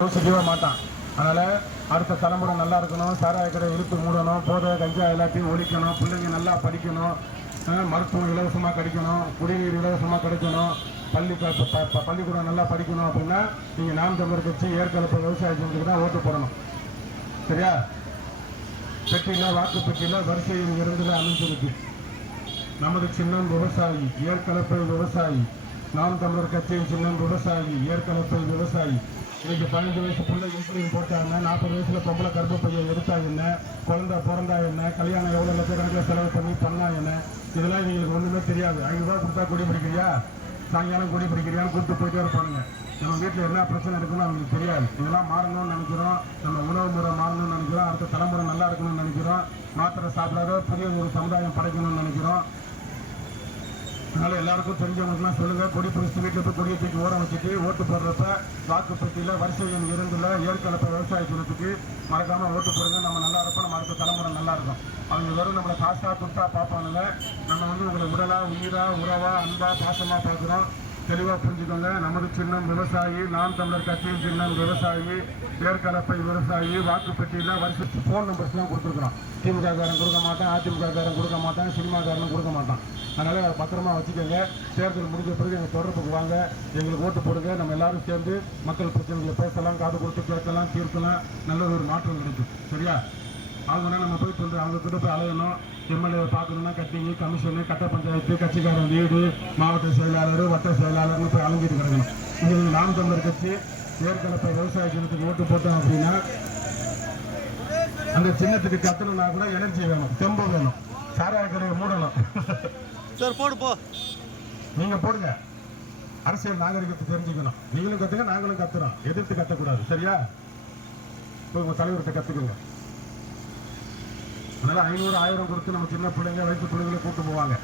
யோசிக்கவே மாட்டான். அதனால் அடுத்த தலைமுறை நல்லா இருக்கணும், சாராய கடை இழுத்து மூடணும், போதை கஞ்சா எல்லாத்தையும் ஒழிக்கணும், பிள்ளைங்க நல்லா படிக்கணும், மருத்துவம் இலவசமாக கிடைக்கணும், குடிநீர் இலவசமாக கிடைக்கணும், பள்ளிக்கூடம் நல்லா படிக்கணும் அப்படின்னா நீங்கள் நாம் தமிழர் கட்சி ஏற்கனவே விவசாயத்துக்கு தான் ஓட்டு போடணும். சரியா? பெட்டியில் வாக்கு பெட்டியில் வரிசையின் 2 அமைஞ்சிருக்கு. நமது சின்னம் விவசாயி, ஏற்கலப்பை விவசாயி. நாம் தமிழர் கட்சியின் சின்னம் விவசாயி, ஏற்கலப்பை விவசாயி. இன்னைக்கு 15 வயசு பிள்ளை இன்சுலின் போட்டாங்க, 40 வயசுல பொம்பளை கர்ப்பப்பையை எடுத்தா என்ன, குழந்தை பிறந்தா என்ன, கல்யாணம் எவ்வளோ லட்சக்கணக்கில் செலவு பண்ணா என்ன, இதெல்லாம் எங்களுக்கு ஒன்றுமே தெரியாது. 5 ரூபா கொடுத்தா கொடி பிடிக்கிறியா, சாயங்காலம் கொடி பிடிக்கிறியான்னு கூப்பிட்டு போயிட்டே இருப்பானுங்க. நம்ம வீட்டில் என்ன பிரச்சனை இருக்குன்னு அவங்களுக்கு தெரியாது. இதெல்லாம் மாறணும்னு நினைக்கிறோம், நம்ம உணவு முறை மாறணும்னு நினைக்கிறோம், அடுத்த தலைமுறை நல்லா இருக்கணும்னு நினைக்கிறோம், மாத்திரை சாப்பிடாத புதிய ஒரு சமுதாயம் படைக்கணும்னு நினைக்கிறோம். அதனால எல்லாருக்கும் தெரிஞ்சவங்களுக்குலாம் சொல்லுங்க, கொடி பிடிச்சி வீட்டில் போய் கொடியை தூக்கி ஓரம் வச்சுட்டு ஓட்டு போடுறப்ப வாக்குப்பட்டியில் வரிசை எண் 2 ஏற்கலப்பை விவசாய தினத்துக்கு மறக்காம ஓட்டு போடுங்க. நம்ம நல்லா இருப்போம், நம்ம அடுத்த தலைமுறை நல்லா இருக்கும். அவங்க வெறும் நம்மளை காசா துட்டா பார்ப்பானுங்க. நம்ம உங்களை உடலா உயிரா உறவா அன்பா பாசமா பார்க்குறோம். தெளிவாக புரிஞ்சுக்கோங்க. நமது சின்னம் விவசாயி, நாம் தமிழர் கட்சியின் சின்னம் விவசாயி, ஏற்கலப்பை விவசாயி. வாக்குப்பட்டியில் வரிசை ஃபோன் நம்பர்ஸ்லாம் கொடுத்துருக்குறோம். திமுக காரன் கொடுக்க மாட்டான், அதிமுக காரன் கொடுக்க மாட்டான், சினிமாக்காரனும் கொடுக்க மாட்டான். அதனால் அதை பத்திரமா வச்சுக்கோங்க. தேர்தல் முடிஞ்ச பிறகு எங்கள் தொடர்புக்கு வாங்க, எங்களுக்கு ஓட்டு போடுங்க. நம்ம எல்லாரும் சேர்ந்து மக்கள் பிரச்சனைகளை பேசலாம், காது கொடுத்து கேட்கலாம், தீர்க்கலாம். நல்ல ஒரு மாற்றம் கிடைக்கும். சரியா? அவங்கன்னா நம்ம போய் சொல்கிறோம், அவங்க கிட்ட போய் அலையணும். எம்எல்ஏ பார்க்கணுன்னா கட்டிங்கு, கமிஷனு, கட்ட பஞ்சாயத்து, கட்சிக்காரன் வீடு, மாவட்ட செயலாளர், வட்ட செயலாளர்னு போய் அலங்கிட்டு கிடக்கணும். இது நாம் தமிழர் கட்சி ஏற்கனவே விவசாய சின்னத்துக்கு ஓட்டு போட்டோம் அப்படின்னா அந்த சின்னத்துக்கு கத்தணும்னா கூட எனர்ஜி வேணும், தெம்பு வேணும். சாராய கடையை மூடணும். சார் போடு போ, நீங்க போடுங்க. அரசியல் நாகரிகத்தை தெரிஞ்சுக்கணும். நீங்களும் கத்துக்க, நாங்களும் கத்துறோம். எதிர்த்து கத்தக்கூடாது. சரியா? இப்போ உங்க தலைவர்கிட்ட கத்துக்குங்க. அதனால 500 1000 கொடுத்து நம்ம சின்ன பிள்ளைங்க வயசு பிள்ளைங்களை கூப்பிட்டு போவாங்க.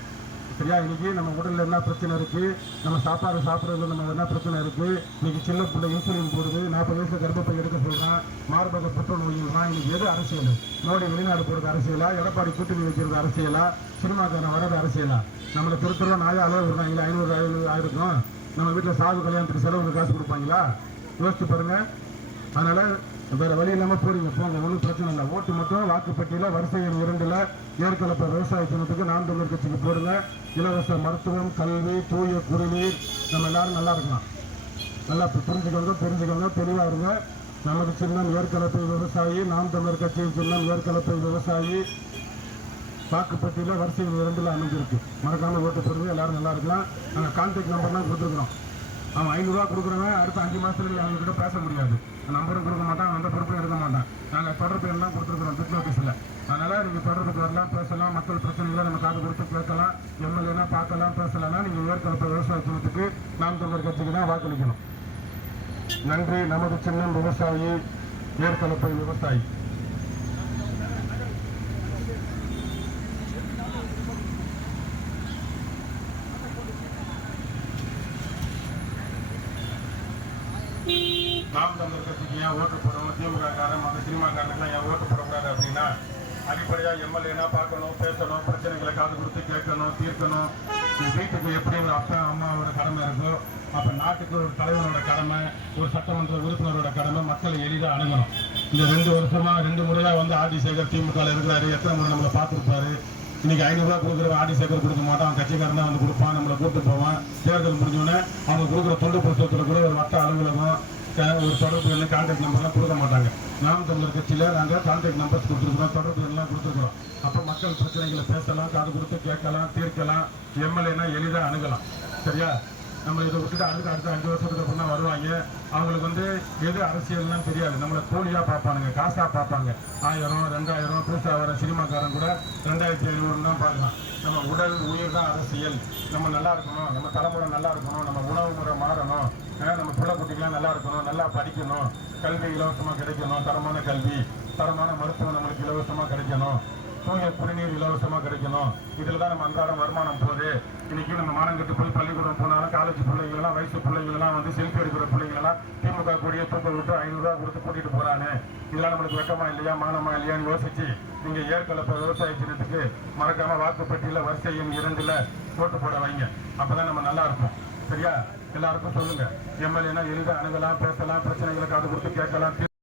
சரியா? இன்னைக்கு நம்ம உடல்ல என்ன பிரச்சனை இருக்கு, நம்ம சாப்பாடு சாப்பிட்றதுல நம்ம என்ன பிரச்சனை இருக்கு. இன்னைக்கு சின்ன பிள்ளை இன்சுலின் போடுது, 40 வயசுல கர்ப்பப்பை எடுக்க சொல்றான், மார்பக புற்றுநோய்தான். இன்னைக்கு எது அரசியல்? மோடி வெளிநாடு போறது அரசியலா, எடப்பாடி கூட்டணி வைக்கிறது அரசியலா, சினிமாக்காரன் வர்றது அரசியலா? நம்மளை திருத்தரம் நாயாலே விடுறாங்களா? 500 ஆயிருக்கும். நம்ம வீட்டில் சாது கல்யாணத்துக்கு செலவுக்கு காசு கொடுப்பாங்களா? யோசிச்சு பாருங்க. அதனால வேற வழி இல்லாமல் போறீங்க, போங்க, ஒன்றும் பிரச்சனை இல்லை. ஓட்டு மட்டும் வாக்குப்பட்டியில் வரிசை எண் 2 ஏற்கலப்பை விவசாய சின்னத்துக்கு நாம் தமிழர் கட்சிக்கு போடுங்க. இலவச மருத்துவம், கல்வி, தூய குடிநீர், நம்ம எல்லாரும் நல்லா இருக்கலாம். நல்லா தெரிஞ்சுக்கோங்க, தெளிவாக இருங்க. நமது சின்னம் ஏற்கலப்பை விவசாயி, நாம் தமிழர் கட்சியின் சின்னம் ஏற்கலப்பை விவசாயி. வாக்குப்பட்டியில் வரிசை எண் 2 அமைஞ்சிருக்கு. மறக்காம ஓட்டு போடுங்க, எல்லாரும் நல்லா இருக்கலாம். நாங்கள் கான்டாக்ட் நம்பர்லாம் கொடுத்துருக்குறோம். அவன் 500 ரூபா கொடுக்குறவன் அடுத்த 5 மாதத்துல நீங்கள் அவங்ககிட்ட பேச முடியாது. நம்பரும் கொடுக்க மாட்டான், அந்த பொறுப்பையும் எடுக்க மாட்டான். நாங்கள் தொடர்பு எல்லாம் கொடுத்துருக்குறோம் பிட் நோட்டீஸில். அதனால் நீங்கள் தொடர்புக்கு வரலாம், பேசலாம், மக்கள் பிரச்சனைகளை நம்ம காது கொடுத்து கேட்கலாம். எம்எல்ஏனா பார்க்கலாம், பேசலாம்னா நீங்கள் ஏற்கனவே விவசாய சின்னத்துக்கு நாம் தமிழர் கட்சிக்கு தான் வாக்களிக்கணும். நன்றி. நமது சின்னம் விவசாயி, ஏற்கலப்பை விவசாயி. நாம் தமிழர் கட்சிக்கு ஏன் ஓட்டு போடணும், திமுக காரன் மற்ற சினிமாக்காரனுக்குலாம் ஏன் ஓட்டு போடக்கூடாது அப்படின்னா, அடிப்படையாக எம்எல்ஏனா பார்க்கணும், பேசணும், பிரச்சனைகளை காது கொடுத்து கேட்கணும், தீர்க்கணும். வீட்டுக்கு எப்படி ஒரு அப்பா அம்மாவோட கடமை இருக்கோ, அப்போ நாட்டுக்கு ஒரு தலைவரோட கடமை, ஒரு சட்டமன்ற உறுப்பினரோட கடமை மக்களை எளிதாக அணுகணும். இந்த 2 வருஷமா 2 முறையாக வந்து ஆர்டி சேகர் திமுக இருக்கிறாரு. எத்தனை முறை நம்மளை பார்த்துருப்பாரு. இன்னைக்கு 500 ரூபா கொடுக்குற ஆர்டி சேகர் கொடுக்க மாட்டான், அவன் கட்சிக்காரன் தான் வந்து கொடுப்பான், நம்மளை கூப்பிட்டு போவான். தேர்தல் முடிஞ்சோடனே அவங்க கொடுக்குற தொண்டு புத்தகத்தில் கூட ஒரு வட்ட அலுவலகம், ஒரு தொடர்பு எண்ணு, கான்டாக்ட் நம்பர்லாம் கொடுக்க மாட்டாங்க. நாம் தமிழர் கட்சியில் நாங்கள் கான்டாக்ட் நம்பர்ஸ் கொடுத்துருக்குறோம், தொடர்பு எண்ணெலாம் கொடுத்துருக்குறோம். அப்போ மக்கள் பிரச்சனைகளை பேசலாம், காது கொடுத்து கேட்கலாம், தீர்க்கலாம். எம்எல்ஏனா எளிதாக அணுகலாம். சரியா? நம்ம இதை விட்டுட்டு அடுத்த 5 வருஷத்துக்கு அப்புறம் தான் வருவாங்க. அவங்களுக்கு வந்து எது அரசியல்லாம் தெரியாது. நம்மளை கூலியாக பார்ப்பானுங்க, காசாக பார்ப்பாங்க. 1000 2000 புதுசாக வர சினிமாக்காரன் கூட 2500 தான் பார்க்கலாம். நம்ம உடல் உயிர் தான் அரசியல். நம்ம நல்லா இருக்கணும், நம்ம தலைமுறை நல்லா இருக்கணும், நம்ம உணவு முறை மாறணும், நம்ம பிள்ளை குட்டிகளாம் நல்லா இருக்கணும், நல்லா படிக்கணும், கல்வி இலவசமாக கிடைக்கணும், தரமான கல்வி, தரமான மருத்துவம் நம்மளுக்கு இலவசமாக கிடைக்கணும், தூய குடிநீர் இலவசமாக கிடைக்கணும். இதில் தான் நம்ம அன்றாடம் வருமானம் போகுது. இன்னைக்கு நம்ம மானங்கட்டு போய் பள்ளிக்கூடம் போனாலும் காலேஜ் பிள்ளைங்களெல்லாம், வயசு பிள்ளைங்களெல்லாம் வந்து செல்ஃபி எடுக்கிற பிள்ளைங்களெல்லாம் திமுக கூடிய தூக்க விட்டு 500 ரூபா கொடுத்து கூட்டிகிட்டு போகிறானே. இதெல்லாம் நம்மளுக்கு வெட்டமா இல்லையா, மானமா இல்லையான்னு யோசிச்சு நீங்கள் ஏற்கலப்பை விவசாய சின்னத்துக்கு மறக்காமல் வாக்குப்பட்டியில் வரிசை எண் 2 ஓட்டு போட வைங்க. அப்போ தான் நம்ம நல்லா இருப்போம். சரியா? எல்லாருக்கும் சொல்லுங்க. எம்எல்ஏனா எளிதாக அணுகலாம், பேசலாம், பிரச்சனைகளை காது கொடுத்து கேட்கலாம்,